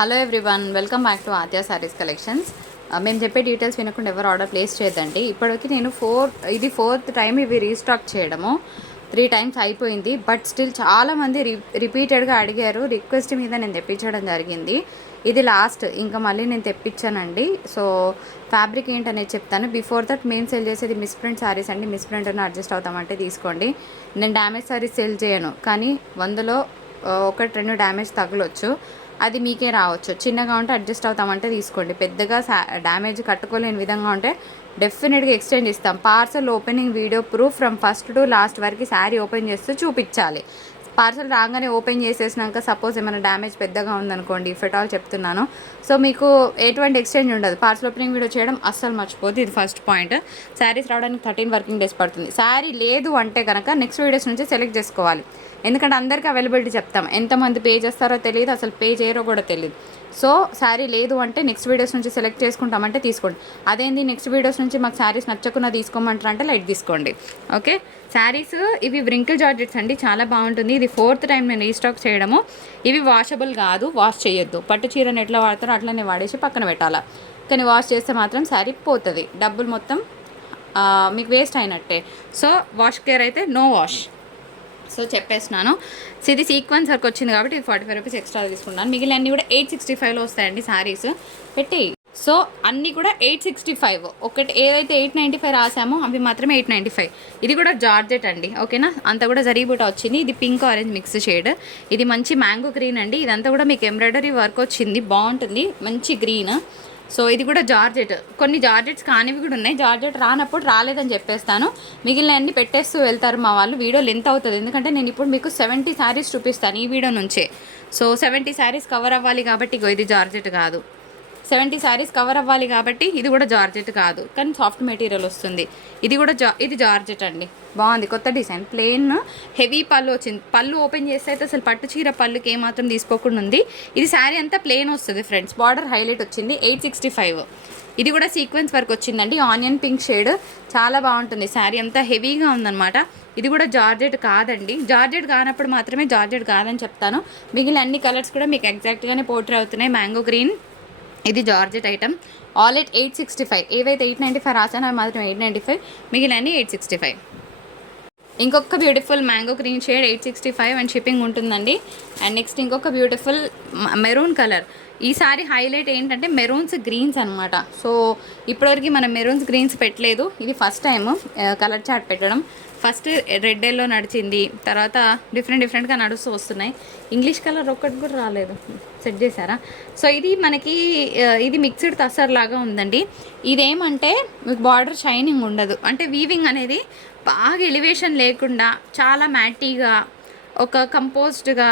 Hello everyone, welcome back to Aadya saris collections. మేము చెప్పే details వినకుండా ఎవరు ఆర్డర్ ప్లేస్ చేయొద్దండి. ఇప్పటివరకు నేను ఫోర్త్ టైం ఇవి రీస్టాక్ చేయడము. 3 టైమ్స్ అయిపోయింది. బట్ స్టిల్ చాలామంది రిపీటెడ్గా అడిగారు. రిక్వెస్ట్ మీద నేను తెప్పించడం జరిగింది. ఇది లాస్ట్, ఇంకా మళ్ళీ నేను తెప్పించానండి. సో ఫ్యాబ్రిక్ ఏంటనేది చెప్తాను. బిఫోర్ దట్ మేము సెల్ చేసేది మిస్ప్రింట్ శారీస్ అండి. మిస్ప్రింట్ అని అడ్జస్ట్ అవుతామంటే తీసుకోండి. నేను డ్యామేజ్ శారీస్ సెల్ చేయను, కానీ 100లో 1-2 డ్యామేజ్ తగలొచ్చు. అది మీకే రావచ్చు. చిన్నగా ఉంటే అడ్జస్ట్ అవుతామంటే తీసుకోండి. పెద్దగా డ్యామేజ్ కట్టుకోలేని విధంగా ఉంటే డెఫినెట్గా ఎక్స్చేంజ్ ఇస్తాం. Parcel opening video proof from first to last వరకు శారీ ఓపెన్ చేస్తూ చూపించాలి. పార్సల్ రాగానే ఓపెన్ చేసేసినాక సపోజ్ ఏమైనా డ్యామేజ్ పెద్దగా ఉందనుకోండి, ఇఫ్ ఎట్ ఆల్ చెప్తున్నాను. సో మీకు ఎటువంటి ఎక్స్చేంజ్ ఉండదు. పార్సల్ ఓపెనింగ్ వీడియో చేయడం అస్సలు మర్చిపోద్ది. ఇది ఫస్ట్ పాయింట్. శారీస్ రావడానికి 13 వర్కింగ్ డేస్ పడుతుంది. శారీ లేదు అంటే కనుక నెక్స్ట్ వీడియోస్ నుంచి సెలెక్ట్ చేసుకోవాలి. ఎందుకంటే అందరికీ అవైలబిలిటీ చెప్తాం. ఎంతమంది పే చేస్తారో తెలియదు, అసలు పే చేయరో కూడా తెలియదు. సో శారీ లేదు అంటే నెక్స్ట్ వీడియోస్ నుంచి సెలెక్ట్ చేసుకుంటామంటే తీసుకోండి. అదేంది నెక్స్ట్ వీడియోస్ నుంచి మాకు శారీస్ నచ్చకుండా తీసుకోమంటారు అంటే లైట్ తీసుకోండి. ఓకే, శారీస్ ఇవి వ్రింకిల్ జార్జెట్స్ అండి, చాలా బాగుంటుంది. ఇది 4th టైం నేను రీస్టాక్ చేయడము. ఇవి వాషబుల్ కాదు, వాష్ చేయొద్దు. పట్టు చీరను ఎట్లా వాడతారో అట్లనే వాడేసి పక్కన పెట్టాలా. కానీ వాష్ చేస్తే మాత్రం శారీ పోతుంది, డబ్బులు మొత్తం మీకు వేస్ట్ అయినట్టే. సో వాష్ కేర్ అయితే నో వాష్. సో చెప్పేస్తున్నాను. సో ఇది సీక్వెన్స్ వర్క్ వచ్చింది కాబట్టి ఇది 45 రూపీస్ ఎక్స్ట్రా తీసుకున్నాను. మిగిలిన అన్నీ కూడా 865లో వస్తాయండి శారీస్ పెట్టి. సో అన్నీ కూడా 865. ఒకటి ఏదైతే 895 రాసామో అవి మాత్రమే 895. ఇది కూడా జార్జెట్ అండి, ఓకేనా. అంతా కూడా జరీబూట వచ్చింది. ఇది పింక్ ఆరెంజ్ మిక్స్ షేడ్. ఇది మంచి మ్యాంగో గ్రీన్ అండి. ఇదంతా కూడా మీకు ఎంబ్రాయిడరీ వర్క్ వచ్చింది, బాగుంటుంది, మంచి గ్రీన్. సో ఇది కూడా జార్జెట్. కొన్ని జార్జెట్స్ కానివి కూడా ఉన్నాయి. జార్జెట్ రానప్పుడు రాలేదని చెప్పేస్తాను. మిగిలిన అన్ని పెట్టేస్తూ వెళ్తారు మా వాళ్ళు. వీడియో లెంత్ అవుతుంది, ఎందుకంటే నేను ఇప్పుడు మీకు 70 శారీస్ చూపిస్తాను ఈ వీడియో నుంచే. సో 70 శారీస్ కవర్ అవ్వాలి కాబట్టి ఇది జార్జెట్ కాదు. 70 శారీస్ కవర్ అవ్వాలి కాబట్టి ఇది కూడా జార్జెట్ కాదు, కానీ సాఫ్ట్ మెటీరియల్ వస్తుంది. ఇది కూడా ఇది జార్జెట్ అండి, బాగుంది, కొత్త డిజైన్. ప్లెయిన్ హెవీ పళ్ళు వచ్చింది. పళ్ళు ఓపెన్ చేస్తే అయితే అసలు పట్టు చీర పళ్ళుకి ఏమాత్రం తీసుకోకుండా ఉంది. ఇది శారీ అంతా ప్లెయిన్ వస్తుంది ఫ్రెండ్స్. బార్డర్ హైలైట్ వచ్చింది. 865. ఇది కూడా సీక్వెన్స్ వర్క్ వచ్చిందండి, ఆనియన్ పింక్ షేడ్, చాలా బాగుంటుంది. శారీ అంతా హెవీగా ఉందన్నమాట. ఇది కూడా జార్జెట్ కాదండి. జార్జెట్ కానప్పుడు మాత్రమే జార్జెట్ కాదని చెప్తాను. మిగిలిన అన్ని కలర్స్ కూడా మీకు ఎగ్జాక్ట్గానే పోర్ట్రే అవుతున్నాయి. మ్యాంగో గ్రీన్, ఇది జార్జెట్ ఐటమ్. All at 865. ఏవైతే 895 రాసానో అవి మాత్రం 895, మిగిలిన 865. ఇంకొక beautiful mango green shade 865 and shipping ఉంటుందండి. అండ్ నెక్స్ట్ ఇంకొక బ్యూటిఫుల్ మెరూన్ కలర్. ఈసారి హైలైట్ ఏంటంటే మెరూన్స్ గ్రీన్స్ అనమాట. సో ఇప్పటివరకు మనం మెరూన్స్ గ్రీన్స్ పెట్టలేదు, ఇది ఫస్ట్ టైం కలర్ చార్ట్ పెట్టడం. ఫస్ట్ రెడ్ ఎల్లో నడిచింది, తర్వాత డిఫరెంట్గా నడుస్తూ వస్తున్నాయి. ఇంగ్లీష్ కలర్ ఒక్కటి కూడా రాలేదు, సెట్ చేశారా. సో ఇది మనకి ఇది మిక్స్డ్ తసర్ లాగా ఉందండి. ఇదేమంటే మీకు బార్డర్ షైనింగ్ ఉండదు, అంటే వీవింగ్ అనేది బాగా ఎలివేషన్ లేకుండా చాలా మ్యాటీగా, ఒక కంపోజ్డ్గా,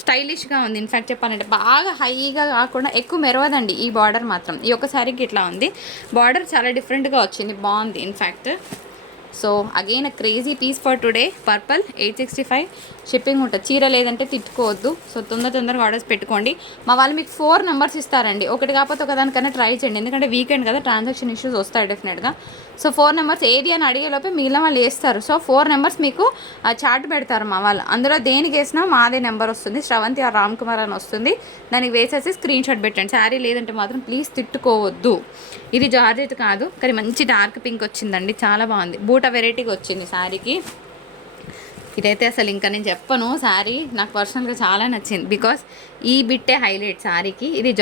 స్టైలిష్గా ఉంది. ఇన్ఫ్యాక్ట్ చెప్పాలంటే బాగా హైగా కాకుండా ఎక్కువ మెరవదండి ఈ బార్డర్ మాత్రం. ఈ ఒక్కసారికి ఇట్లా ఉంది. బార్డర్ చాలా డిఫరెంట్గా వచ్చింది, బాగుంది in fact. So again a crazy piece for today. Purple 865 shipping ఉంటుంది. చీర లేదంటే తిట్టుకోవద్దు. సో తొందరగా ఆర్డర్స్ పెట్టుకోండి. మా వాళ్ళు మీకు 4 నెంబర్స్ ఇస్తారండి. ఒకటి కాకపోతే ఒకదానికన్నా ట్రై చేయండి, ఎందుకంటే వీకెండ్ కదా, ట్రాన్సాక్షన్ ఇష్యూస్ వస్తాయి డెఫినెట్గా. సో 4 నెంబర్స్ ఏది అని అడిగేలోపే మిగిలిన వాళ్ళు వేస్తారు. సో 4 నెంబర్స్ మీకు చార్ట్ పెడతారు మా వాళ్ళు. అందులో దేనికి వేసినా మాదే నెంబర్ వస్తుంది, శ్రవంతి ఆ రామ్ కుమార్ అని వస్తుంది. దానికి వేసేసి స్క్రీన్ షాట్ పెట్టండి. శారీ లేదంటే మాత్రం ప్లీజ్ తిట్టుకోవద్దు. ఇది జార్జెట్ కాదు, కానీ మంచి డార్క్ పింక్ వచ్చిందండి, చాలా బాగుంది. బూట వెరైటీగా వచ్చింది శారీకి. ఇదైతే అసలు ఇంకా నేను చెప్పను. శారీ నాకు పర్సనల్గా చాలా నచ్చింది, బికాస్ ఈ బిట్టే హైలైట్ శారీకి. ఇది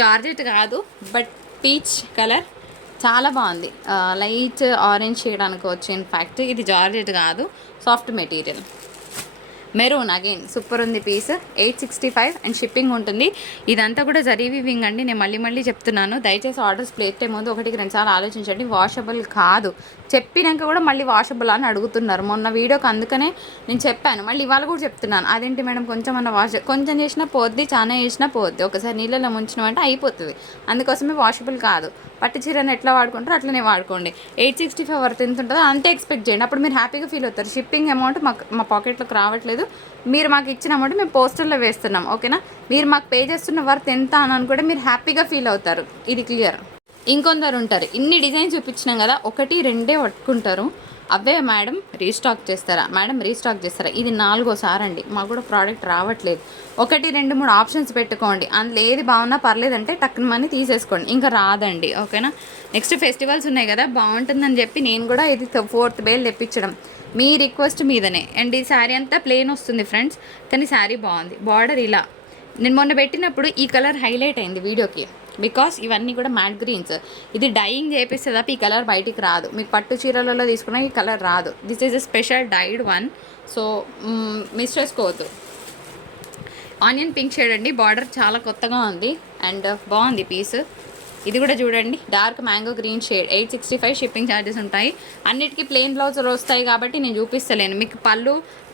జార్జెట్ కాదు, బట్ పీచ్ కలర్ చాలా బాగుంది. లైట్ ఆరెంజ్ షేడ్ అనుకోవచ్చు. ఇన్ఫ్యాక్ట్ ఇది జార్జెట్ కాదు, soft material. Maroon again super ఉంది పీస్. 865 అండ్ షిప్పింగ్ ఉంటుంది. ఇదంతా కూడా జరీ వీవింగ్ అండి. నేను మళ్ళీ చెప్తున్నాను, దయచేసి ఆర్డర్స్ ప్లేస్ టైం ముందు 1-2 సార్లు ఆలోచించండి. వాషబుల్ కాదు, చెప్పినాక కూడా మళ్ళీ వాషబుల్ అని అడుగుతున్నారు. మొన్న వీడియోకి అందుకనే నేను చెప్పాను, మళ్ళీ ఇవాళ కూడా చెప్తున్నాను. అదేంటి మేడం కొంచెం కొంచెం చేసినా పోద్ది, చాలా చేసినా పోద్ది, ఒకసారి నీళ్ళలో ముంచినామంటే అయిపోతుంది. అందుకోసమే వాషబుల్ కాదు. పట్టు చీరను ఎట్లా వాడుకుంటారో అట్లనే వాడుకోండి. 865 వర్త్ ఎంత ఉంటుందో అంతే ఎక్స్పెక్ట్ చేయండి, అప్పుడు మీరు హ్యాపీగా ఫీల్ అవుతారు. షిప్పింగ్ అమౌంట్ మా పాకెట్లోకి రావట్లేదు, మీరు మాకు ఇచ్చిన అమౌంట్ మేము పోస్టర్లో వేస్తున్నాం, ఓకేనా. మీరు మాకు పే చేస్తున్న వర్త్ ఎంత అని అనుకుంటే మీరు హ్యాపీగా ఫీల్ అవుతారు. ఇది క్లియర్. ఇంకొందరు ఉంటారు, ఇన్ని డిజైన్స్ చూపించినాం కదా, 1-2 పట్టుకుంటారు. అవే మేడం రీస్టాక్ చేస్తారా, మేడం రీస్టాక్ చేస్తారా, ఇది 4వ సారి అండి. మాకు కూడా ప్రోడక్ట్ రావట్లేదు. 1 2 3 ఆప్షన్స్ పెట్టుకోండి, అందులో ఏది బాగున్నా పర్లేదంటే టక్కున మనీ తీసేసుకోండి, ఇంకా రాదండి. ఓకేనా. నెక్స్ట్ ఫెస్టివల్స్ ఉన్నాయి కదా, బాగుంటుందని చెప్పి నేను కూడా ఇది 4th బేల్ తెప్పించడం మీ రిక్వెస్ట్ మీదనే. అండ్ ఈ శారీ అంతా ప్లెయిన్ వస్తుంది ఫ్రెండ్స్, కానీ శారీ బాగుంది. బార్డర్ ఇలా నేను మొన్న పెట్టినప్పుడు ఈ కలర్ హైలైట్ అయింది వీడియోకి, బికాస్ ఇవన్నీ కూడా మ్యాట్ గ్రీన్స్. ఇది డైయింగ్ చేపిస్తే తప్ప ఈ కలర్ బయటికి రాదు. మీకు పట్టు చీరలలో తీసుకున్న ఈ కలర్ రాదు. This is a special died one, so miss చేసుకోవద్దు. ఆనియన్ పింక్ షేడ్ అండి, బార్డర్ చాలా కొత్తగా ఉంది అండ్ బాగుంది పీస్. ఇది కూడా చూడండి, dark mango green shade. 865 shipping charges ఉంటాయి. అన్నిటికీ ప్లెయిన్ బ్లౌజులు వస్తాయి కాబట్టి నేను చూపిస్తలేను మీకు.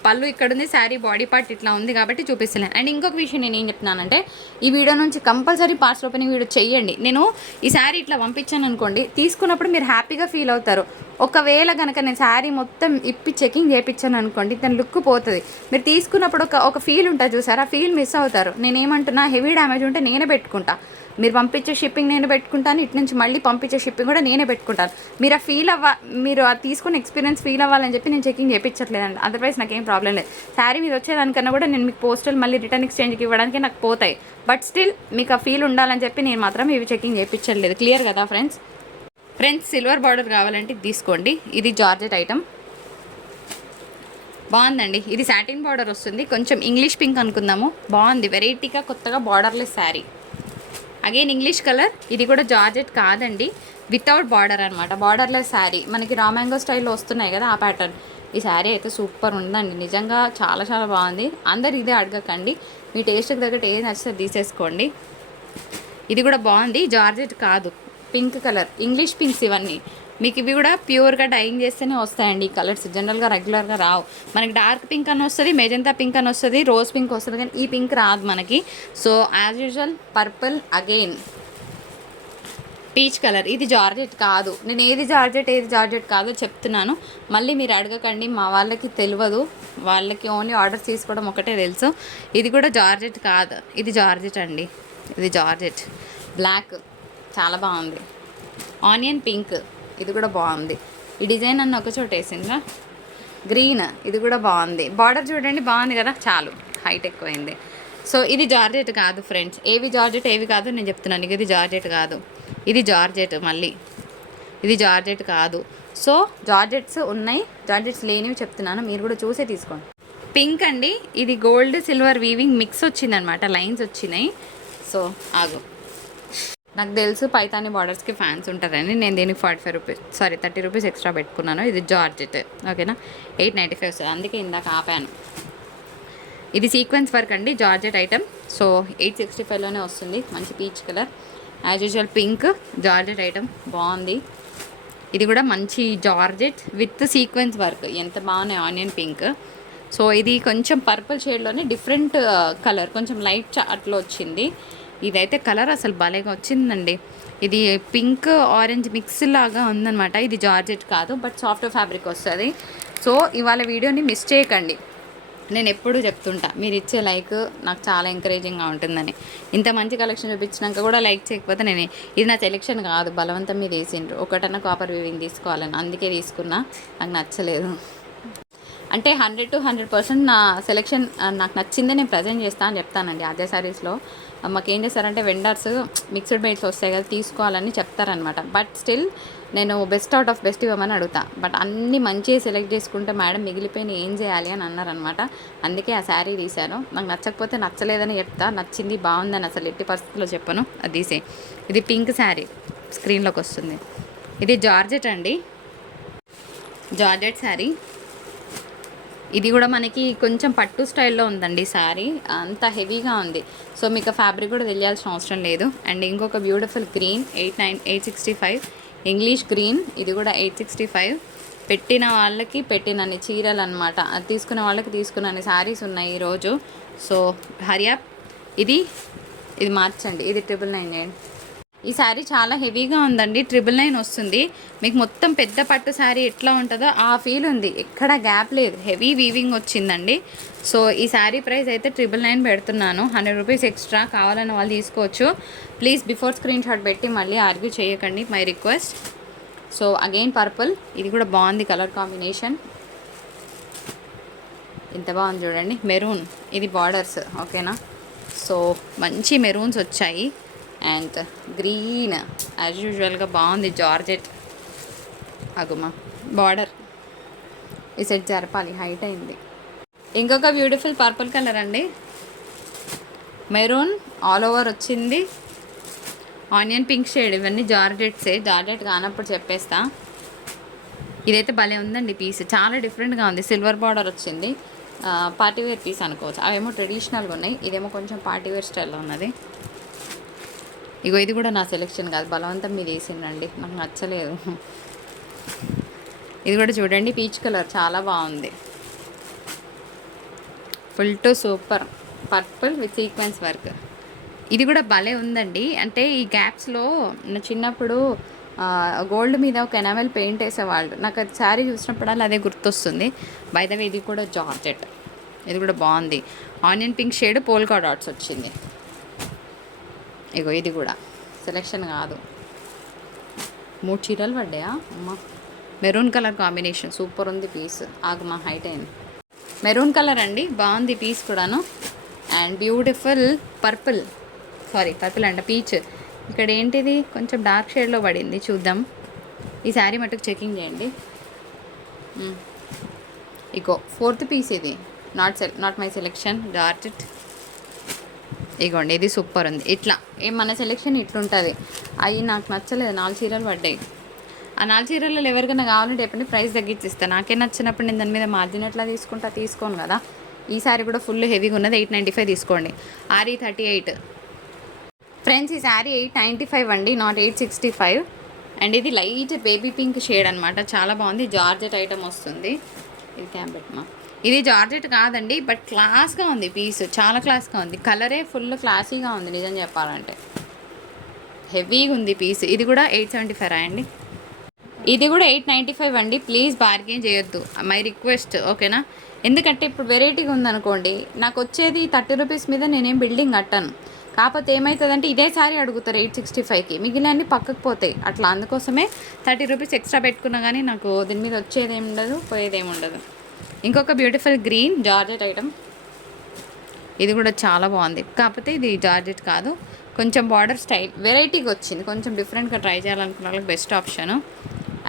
పళ్ళు ఇక్కడ ఉంది, శారీ బాడీ పార్ట్ ఇట్లా ఉంది కాబట్టి చూపిస్తలేను. అండ్ ఇంకొక విషయం నేను ఏం చెప్తున్నానంటే, ఈ వీడియో నుంచి కంపల్సరీ పార్ట్స్ ఓపెనింగ్ వీడియో చెయ్యండి. నేను ఈ శారీ ఇట్లా పంపించాను అనుకోండి, తీసుకున్నప్పుడు మీరు హ్యాపీగా ఫీల్ అవుతారు. ఒకవేళ కనుక నేను శారీ మొత్తం ఇప్పి చెకింగ్ చేయించాను అనుకోండి, దాని లుక్ పోతుంది. మీరు తీసుకున్నప్పుడు ఒక ఫీల్ ఉంటుంది చూసారా, ఆ ఫీల్ మిస్ అవుతారు. నేనేమంటున్నా, హెవీ డ్యామేజ్ ఉంటే నేనే పెట్టుకుంటా. మీరు పంపించే షిప్పింగ్ నేను పెట్టుకుంటాను, ఇటు నుంచి మళ్ళీ పంపించే షిప్పింగ్ కూడా నేనే పెట్టుకుంటాను. మీరు ఆ తీసుకున్న ఎక్స్పీరియన్స్ ఫీల్ అవ్వాలని చెప్పి నేను చెకింగ్ చేయించట్లేదండి. అదర్వైజ్ నాకేం ప్రాబ్లం లేదు. శారీ మీద వచ్చేదానికన్నా కూడా నేను మీకు పోస్టల్ మళ్ళీ రిటర్న్ ఎక్స్చేంజ్కి ఇవ్వడానికి నాకు పోతాయి. బట్ స్టిల్ మీకు ఆ ఫీల్ ఉండాలని చెప్పి నేను మాత్రం ఇవి చెకింగ్ చేయించట్లేదు. క్లియర్ కదా ఫ్రెండ్స్. సిల్వర్ బార్డర్ కావాలంటే తీసుకోండి. ఇది జార్జెట్ ఐటమ్, బాగుందండి. ఇది సాటిన్ బార్డర్ వస్తుంది, కొంచెం ఇంగ్లీష్ పింక్ అనుకుందాము. బాగుంది, వెరైటీగా కొత్తగా borderless sari. Again English colour. ఇది కూడా జార్జెట్ కాదండి, వితౌట్ బార్డర్ అనమాట. బార్డర్లెస్ శారీ మనకి రా మ్యాంగో స్టైల్లో వస్తున్నాయి కదా, ఆ ప్యాటర్న్. ఈ శారీ అయితే సూపర్ ఉందండి, నిజంగా చాలా చాలా బాగుంది. అందరు ఇదే అడగకండి, మీ టేస్ట్కి తగ్గట్టు ఏది నచ్చితే తీసేసుకోండి. ఇది కూడా బాగుంది, జార్జెట్ కాదు, పింక్ కలర్. ఇంగ్లీష్ పింక్స్ ఇవన్నీ మీకు. ఇవి కూడా ప్యూర్గా డైయింగ్ చేస్తేనే వస్తాయండి ఈ కలర్స్, జనరల్గా రెగ్యులర్గా రావు. మనకి డార్క్ పింక్ అని వస్తుంది, మెజంతా పింక్ అని వస్తుంది, రోజ్ పింక్ వస్తుంది, కానీ ఈ పింక్ రాదు మనకి. So as usual purple, again peach colour. ఇది జార్జెట్ కాదు. నేను ఏది జార్జెట్ కాదో చెప్తున్నాను, మళ్ళీ మీరు అడగకండి. మా వాళ్ళకి తెలియదు, వాళ్ళకి ఓన్లీ ఆర్డర్స్ తీసుకోవడం ఒకటే తెలుసు. ఇది కూడా జార్జెట్ కాదు, ఇది జార్జెట్ అండి. ఇది జార్జెట్ బ్లాక్, చాలా బాగుంది. ఆనియన్ పింక్, ఇది కూడా బాగుంది. ఈ డిజైన్ అన్న ఒక చోట వేసిందా, గ్రీన్, ఇది కూడా బాగుంది. బార్డర్ చూడండి, బాగుంది కదా, చాలు, హైట్ ఎక్కువైంది. సో ఇది జార్జెట్ కాదు ఫ్రెండ్స్. ఏవి జార్జెట్ ఏవి కాదు నేను చెప్తున్నాను. ఇది జార్జెట్ కాదు, ఇది జార్జెట్. మళ్ళీ ఇది జార్జెట్ కాదు. సో జార్జెట్స్ ఉన్నాయి, జార్జెట్స్ లేనివి చెప్తున్నాను, మీరు కూడా చూసే తీసుకోండి. పింక్ అండి, ఇది గోల్డ్ సిల్వర్ వీవింగ్ మిక్స్ వచ్చిందనమాట, లైన్స్ వచ్చినాయి. సో ఆగు, నాకు తెలుసు పైతాని బార్డర్స్కి ఫ్యాన్స్ ఉంటారని నేను దీనికి 45 రూపీస్ 30 రూపీస్ ఎక్స్ట్రా పెట్టుకున్నాను. ఇది జార్జెట్, ఓకేనా. 895 వస్తుంది, అందుకే ఇందాక ఆపాను. ఇది సీక్వెన్స్ వర్క్ అండి, జార్జెట్ ఐటమ్. సో 865లోనే వస్తుంది, మంచి peach colour. As usual pink, georgette item, బాగుంది. ఇది కూడా మంచి జార్జెట్ విత్ సీక్వెన్స్ వర్క్, ఎంత బాగున్నాయి. Onion pink. సో ఇది కొంచెం పర్పుల్ షేడ్లోనే డిఫరెంట్ కలర్, కొంచెం లైట్ చాట్లో వచ్చింది. ఇదైతే కలర్ అసలు భలేగా వచ్చిందండి. ఇది పింక్ ఆరెంజ్ మిక్స్ లాగా ఉందన్నమాట. ఇది జార్జెట్ కాదు, బట్ సాఫ్ట్ ఫ్యాబ్రిక్ వస్తుంది. సో ఇవాళ వీడియోని మిస్ చేయకండి. నేను ఎప్పుడూ చెప్తుంటా, మీరు ఇచ్చే లైక్ నాకు చాలా ఎంకరేజింగ్గా ఉంటుందని. ఇంత మంచి కలెక్షన్ చూపించినాక కూడా లైక్ చేయకపోతే నేను, ఇది నా సెలెక్షన్ కాదు, బలవంతం మీద వేసిండ్రు. ఒకటన్నా కాపర్ వీవింగ్ తీసుకోవాలని, అందుకే తీసుకున్నా. నాకు నచ్చలేదు అంటే 100 to 100% నా సెలెక్షన్ నాకు నచ్చిందే నేను ప్రజెంట్ చేస్తాను అని చెప్తానండి. అదే సారీస్లో మాకు ఏం చేస్తారంటే వెండర్స్ మిక్స్డ్ బెడ్స్ వస్తాయి కదా, తీసుకోవాలని చెప్తారనమాట. బట్ స్టిల్ నేను బెస్ట్ అవుట్ ఆఫ్ బెస్ట్ ఇవ్వమని అడుగుతా. బట్ అన్నీ మంచిగా సెలెక్ట్ చేసుకుంటే మేడం మిగిలిపోయిన ఏం చేయాలి అని అన్నారనమాట. అందుకే ఆ శారీ తీశాను. నాకు నచ్చకపోతే నచ్చలేదని చెప్తా, నచ్చింది బాగుందని అసలు ఎట్టి పరిస్థితుల్లో చెప్పను, అది తీసే. ఇది పింక్ శారీ స్క్రీన్లోకి వస్తుంది. ఇది జార్జెట్ అండి, జార్జెట్ శారీ. ఇది కూడా మనకి కొంచెం పట్టు స్టైల్లో ఉందండి శారీ, అంత హెవీగా ఉంది. సో మీకు ఫ్యాబ్రిక్ కూడా తెలియాల్సిన అవసరం లేదు. అండ్ ఇంకొక బ్యూటిఫుల్ గ్రీన్, 865 ఇంగ్లీష్ గ్రీన్. ఇది కూడా 865. పెట్టిన వాళ్ళకి పెట్టినన్ని చీరలు అనమాట, అది తీసుకునే వాళ్ళకి తీసుకున్నన్ని శారీస్ ఉన్నాయి ఈరోజు. సో హరియాప్. ఇది మార్చండి, ఇది 999. ఈ శారీ చాలా హెవీగా ఉందండి, 999 వస్తుంది. మీకు మొత్తం పెద్ద పట్టు శారీ ఎట్లా ఉంటుందో ఆ ఫీల్ ఉంది, ఎక్కడ గ్యాప్ లేదు, హెవీ వీవింగ్ వచ్చిందండి. సో ఈ శారీ ప్రైస్ అయితే 999 పెడుతున్నాను, 100 రూపీస్ ఎక్స్ట్రా. కావాలని వాళ్ళు తీసుకోవచ్చు. ప్లీజ్ బిఫోర్ స్క్రీన్ షాట్ పెట్టి మళ్ళీ ఆర్గ్యూ చేయకండి, my request. So again purple, ఇది కూడా బాగుంది కలర్ కాంబినేషన్. ఇంత బాగుంది చూడండి. మెరూన్, ఇది బార్డర్స్ ఓకేనా. సో మంచి మెరూన్స్ వచ్చాయి. అండ్ గ్రీన్ యాజ్ యూజువల్గా బాగుంది. జార్జెట్ అగుమా బార్డర్, ఈ సెట్ జరపాలి, హైట్ అయింది. ఇంకొక బ్యూటిఫుల్ పర్పుల్ కలర్ అండి. మెరూన్ ఆల్ ఓవర్ వచ్చింది. ఆనియన్ పింక్ షేడ్, ఇవన్నీ జార్జెట్సే. జార్జెట్ కానప్పుడు చెప్పేస్తా. ఇదైతే భలే ఉందండి పీస్, చాలా డిఫరెంట్గా ఉంది. సిల్వర్ బార్డర్ వచ్చింది. పార్టీవేర్ పీస్ అనుకోవచ్చు. అవేమో ట్రెడిషనల్గా ఉన్నాయి, ఇదేమో కొంచెం పార్టీవేర్ స్టైల్లో ఉన్నది. ఇగో ఇది కూడా నా సెలెక్షన్ కాదు, బలవంతం మీద వేసిండండి, నాకు నచ్చలేదు. ఇది కూడా చూడండి పీచ్ కలర్, చాలా బాగుంది. Full to super purple with sequence work. ఇది కూడా భలే ఉందండి. అంటే ఈ గ్యాప్స్లో చిన్నప్పుడు గోల్డ్ మీద ఒక ఎనామెల్ పెయింట్ వేసేవాళ్ళు. నాకు అది శారీ చూసినప్పుడల్లా అదే గుర్తొస్తుంది. బై ద వే ఇది కూడా జార్జెట్, ఇది కూడా బాగుంది. Onion pink shade polka dots వచ్చింది. ఇగో ఇది కూడా సెలెక్షన్ కాదు, 3 చీరలు పడ్డాయా అమ్మ. మెరూన్ కలర్ కాంబినేషన్ సూపర్ ఉంది పీస్. ఆగమా హైట్ అయింది. మెరూన్ కలర్ అండి, బాగుంది పీస్ కూడాను. అండ్ బ్యూటిఫుల్ పర్పుల్ అంట పీచ్. ఇక్కడ ఏంటిది కొంచెం డార్క్ షేడ్లో పడింది, చూద్దాం. ఈ శారీ మటుకు చెకింగ్ చేయండి. ఇగో 4th పీస్ ఇది, నాట్ మై సెలెక్షన్, జార్జెట్. ఇగోండి ఇది సూపర్ ఉంది. ఇట్లా మన సెలెక్షన్ ఇట్లుంటుంది. అవి నాకు నచ్చలేదు, 4 చీరలు పడ్డాయి. ఆ 4 చీరలలో ఎవరికైనా కావాలంటే ఎప్పటి ప్రైస్ తగ్గించిస్తాను. నాకే నచ్చినప్పుడు నేను దాని మీద మార్జిన్ ఎట్లా తీసుకోను కదా. ఈ శారీ కూడా ఫుల్ హెవీగా ఉన్నది, 895 తీసుకోండి. RE 38 friends. ఈ శారీ 895 అండి, నాట్ 865. అండ్ ఇది లైట్ బేబీ పింక్ షేడ్ అనమాట, చాలా బాగుంది. జార్జెట్ ఐటమ్ వస్తుంది. ఇది క్యాంబెట్మా, ఇది జార్జెట్ కాదండి, బట్ క్లాస్గా ఉంది పీస్, చాలా క్లాస్గా ఉంది. కలరే ఫుల్ క్లాసీగా ఉంది నిజం చెప్పాలంటే, హెవీగా ఉంది పీస్. ఇది కూడా 875 రాయండి. ఇది కూడా 895 అండి. ప్లీజ్ బార్గెన్ చేయొద్దు, మై రిక్వెస్ట్ ఓకేనా. ఎందుకంటే ఇప్పుడు వెరైటీగా ఉందనుకోండి, నాకు వచ్చేది 30 రూపీస్ మీద నేనేం బిల్డింగ్ కట్టాను. కాకపోతే ఏమవుతుందంటే ఇదే సారీ అడుగుతారు 865కి, మిగిలినన్ని పక్కకు పోతాయి. అట్లా అందుకోసమే 30 రూపీస్ ఎక్స్ట్రా పెట్టుకున్నా కానీ నాకు దీని మీద వచ్చేది ఏమి ఉండదు, పోయేదేమి ఉండదు. ఇంకొక బ్యూటిఫుల్ గ్రీన్ జార్జెట్ ఐటమ్, ఇది కూడా చాలా బాగుంది. కాకపోతే ఇది జార్జెట్ కాదు, కొంచెం బార్డర్ స్టైల్ వెరైటీగా వచ్చింది. కొంచెం డిఫరెంట్గా ట్రై చేయాలనుకున్న వాళ్ళకి best option.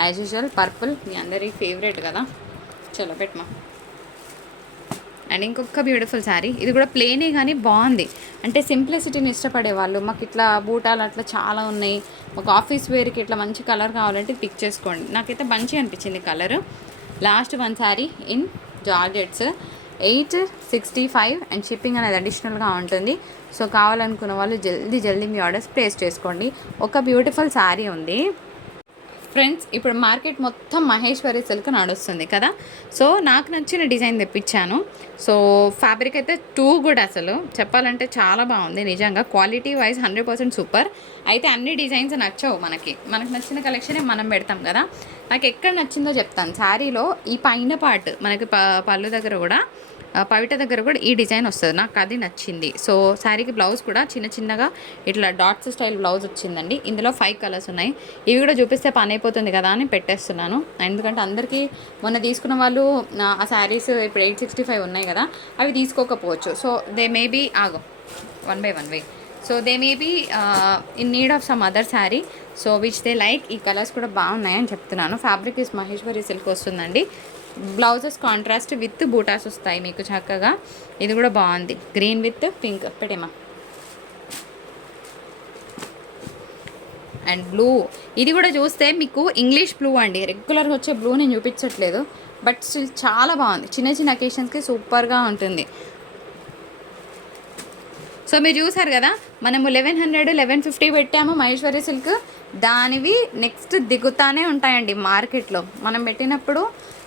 As usual purple మీ అందరి ఫేవరెట్ కదా, చలో పెట్టమా. అండ్ ఇంకొక బ్యూటిఫుల్ శారీ, ఇది కూడా ప్లేనే కానీ బాగుంది. అంటే సింప్లిసిటీని ఇష్టపడే వాళ్ళు, మాకు ఇట్లా బూటాలు అట్లా చాలా ఉన్నాయి, మాకు ఆఫీస్ వేర్కి ఇట్లా మంచి కలర్ కావాలంటే పిక్ చేసుకోండి. నాకైతే మంచిగా అనిపించింది colour. Last 1 sari in georgettes, 865 and shipping అనేది అడిషనల్గా ఉంటుంది. సో కావాలనుకున్న వాళ్ళు జల్దీ మీ ఆర్డర్స్ ప్లేస్ చేసుకోండి. ఒక బ్యూటిఫుల్ శారీ ఉంది ఫ్రెండ్స్. ఇప్పుడు మార్కెట్ మొత్తం మహేశ్వరి సిల్క్ నడుస్తుంది కదా, సో నాకు నచ్చిన డిజైన్ తెప్పించాను. సో ఫ్యాబ్రిక్ అయితే టూ గుడ్, అసలు చెప్పాలంటే చాలా బాగుంది నిజంగా. Quality wise 100% super. అయితే అన్ని డిజైన్స్ నచ్చవు మనకు నచ్చిన కలెక్షనే మనం పెడతాం కదా. నాకు ఎక్కడ నచ్చిందో చెప్తాను. శారీలో ఈ పైన పార్ట్ మనకి పళ్ళు దగ్గర కూడా, పవిట దగ్గర కూడా ఈ డిజైన్ వస్తుంది, నాకు అది నచ్చింది. సో శారీకి బ్లౌజ్ కూడా చిన్నగా ఇట్లా డాట్స్ స్టైల్ బ్లౌజ్ వచ్చిందండి. ఇందులో 5 కలర్స్ ఉన్నాయి. ఇవి కూడా చూపిస్తే పని అయిపోతుంది కదా అని పెట్టేస్తున్నాను. ఎందుకంటే అందరికీ మొన్న తీసుకున్న వాళ్ళు ఆ శారీస్ ఇప్పుడు 865 ఉన్నాయి కదా, అవి తీసుకోకపోవచ్చు. So they may be one by one way, so they may be in need of some other sari, so which they like. ఈ కలర్స్ కూడా బాగున్నాయని చెప్తున్నాను. ఫ్యాబ్రిక్ ఇస్ మహేశ్వరి సిల్క్ వస్తుందండి. బ్లౌజెస్ కాంట్రాస్ట్ విత్ బూటాస్ వస్తాయి మీకు చక్కగా. ఇది కూడా బాగుంది, గ్రీన్ విత్ పింక్ పెట్టేమా. అండ్ బ్లూ, ఇది కూడా చూస్తే మీకు ఇంగ్లీష్ బ్లూ అండి, రెగ్యులర్గా వచ్చే బ్లూ నేను చూపించట్లేదు, బట్ స్టిల్ చాలా బాగుంది. చిన్న అకేషన్స్కి సూపర్గా ఉంటుంది. సో మీరు చూసారు కదా, మనము 1100 1150 పెట్టాము మహేశ్వరి సిల్క్. దానివి నెక్స్ట్ దిగుతానే ఉంటాయండి మార్కెట్లో. మనం పెట్టినప్పుడు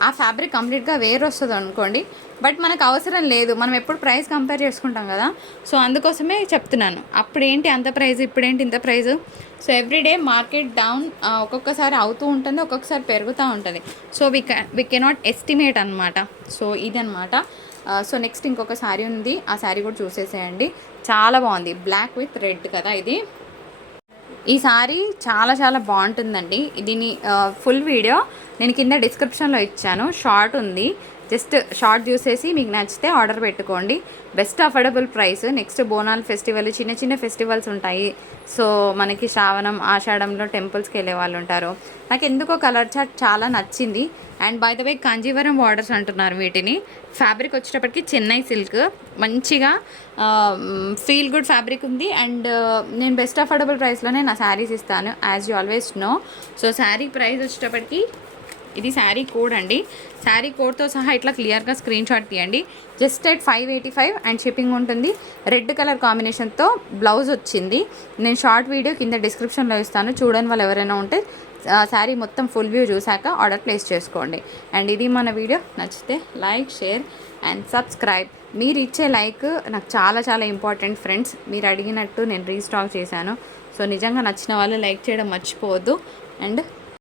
ఆ ఫ్యాబ్రిక్ కంప్లీట్గా వేరు వస్తుంది అనుకోండి, బట్ మనకు అవసరం లేదు, మనం ఎప్పుడు ప్రైస్ కంపేర్ చేసుకుంటాం కదా. సో అందుకోసమే చెప్తున్నాను, అప్పుడేంటి అంత ప్రైస్, ఇప్పుడేంటి ఇంత price. So everyday market down ఒక్కొక్కసారి అవుతూ ఉంటుంది, ఒక్కొక్కసారి పెరుగుతూ ఉంటుంది. సో వి కెనాట్ ఎస్టిమేట్ అనమాట. సో ఇది అనమాట. సో నెక్స్ట్ ఇంకొక శారీ ఉంది, ఆ శారీ కూడా చూసేసేయండి. చాలా బాగుంది, బ్లాక్ విత్ రెడ్ కదా ఇది. ఈ సారీ చాలా చాలా బాగుంటుందండి. దీని ఫుల్ వీడియో నేను కింద డిస్క్రిప్షన్లో ఇచ్చాను. షార్ట్ ఉంది, జస్ట్ షార్ట్ చూసేసి మీకు నచ్చితే ఆర్డర్ పెట్టుకోండి. Best affordable price. నెక్స్ట్ బోనాల్ ఫెస్టివల్, చిన్న చిన్న ఫెస్టివల్స్ ఉంటాయి. సో మనకి శ్రావణం ఆషాఢంలో టెంపుల్స్కి వెళ్ళే వాళ్ళు ఉంటారు. నాకు ఎందుకో కలర్ చార్ట్ చాలా నచ్చింది. And by the way Kanjeevaram borders అంటున్నారు వీటిని. ఫ్యాబ్రిక్ వచ్చేటప్పటికి చెన్నై సిల్క్, మంచిగా ఫీల్ గుడ్ ఫ్యాబ్రిక్ ఉంది. అండ్ నేను బెస్ట్ అఫోర్డబుల్ ప్రైస్లోనే నా శారీస్ ఇస్తాను, as you always know. So sari price వచ్చేటప్పటికి, ఇది శారీ కోడ్ అండి. శారీ కోడ్తో సహా ఇట్లా క్లియర్గా స్క్రీన్ షాట్ తీయండి. జస్ట్ ఎట్ 585 అండ్ షిప్పింగ్ ఉంటుంది. రెడ్ కలర్ కాంబినేషన్తో బ్లౌజ్ వచ్చింది. నేను షార్ట్ వీడియో కింద డిస్క్రిప్షన్లో ఇస్తాను, చూడని వాళ్ళు ఎవరైనా ఉంటే శారీ మొత్తం ఫుల్ వ్యూ చూశాక ఆర్డర్ ప్లేస్ చేసుకోండి. అండ్ ఇది మన వీడియో. నచ్చితే లైక్, షేర్ అండ్ సబ్స్క్రైబ్. మీరు ఇచ్చే లైక్ నాకు చాలా చాలా ఇంపార్టెంట్ ఫ్రెండ్స్. మీరు అడిగినట్టు నేను రీస్టాక్ చేశాను. సో నిజంగా నచ్చిన వాళ్ళు లైక్ చేయడం మర్చిపోవద్దు. అండ్